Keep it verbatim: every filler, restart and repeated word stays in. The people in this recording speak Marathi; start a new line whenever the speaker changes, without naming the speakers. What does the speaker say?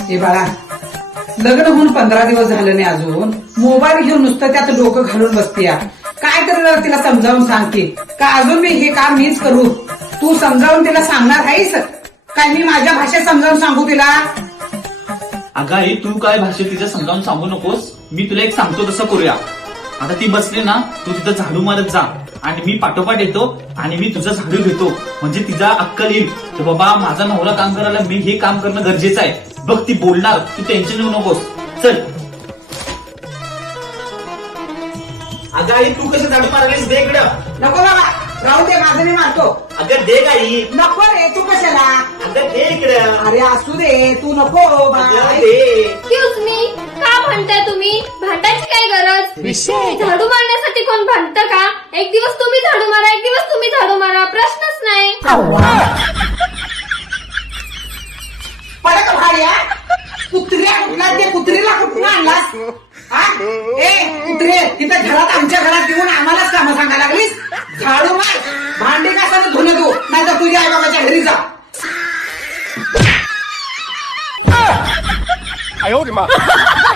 हे बाळा, लग्न होऊन पंधरा दिवस झालं नाही अजून, मोबाईल घेऊन नुसतं त्यात डोकं घालून बसतीया. काय तर तिला समजावून सांगते का अजून मी हे काम मीच करू? तू समजावून तिला सांगणार आहेस काय? मी माझ्या भाषेत समजावून सांगू तिला?
अगं आई, तू काय भाषेत तिच्या समजावून सांगू नकोस. मी तुला एक सांगतो तसं करूया. आता ती बसली ना, तू तिथं झाडू मारत जा आणि मी पाठोपाठ येतो आणि मी तुझं झाडू घेतो. म्हणजे तिचा अक्कल येईल की बाबा माझा नवरा काम करायला, मी हे काम करणं गरजेचं आहे. बघ ती बोलणार, तू टेन्शन घेऊ नकोस. चल.
अगं आई, तू कसं झाडू मारायला दे इकडं.
नको बाबा, राहू दे, माझं मी मारतो.
अगं दे गाई.
नको रे, तू कशाला?
अगं दे इकडं.
अरे असू दे, तू नको बाबा.
अगं दे.
एक्सक्यूज मी, का भांडताय तुम्ही? भांडायची काय गरज? झाडू मारण्यासाठी कोण भांडतं का? एक दिवस तुम्ही झाडू मारा, एक दिवस तुम्ही झाडू मारा, प्रश्नच नाही.
पडक भाड्या, कुत्र्या कुठला ते कुत्रीला कुठून आणलास? हा? ए कुत्रे, तिथं घरात आमच्या घरात येऊन आम्हालाच कामं सांगायला लागलीस? झाडू मार, भांडी कशानं धुणं तू, नाही तर तुझ्या आई बाबाच्या घरी जा.
哎呦我的妈！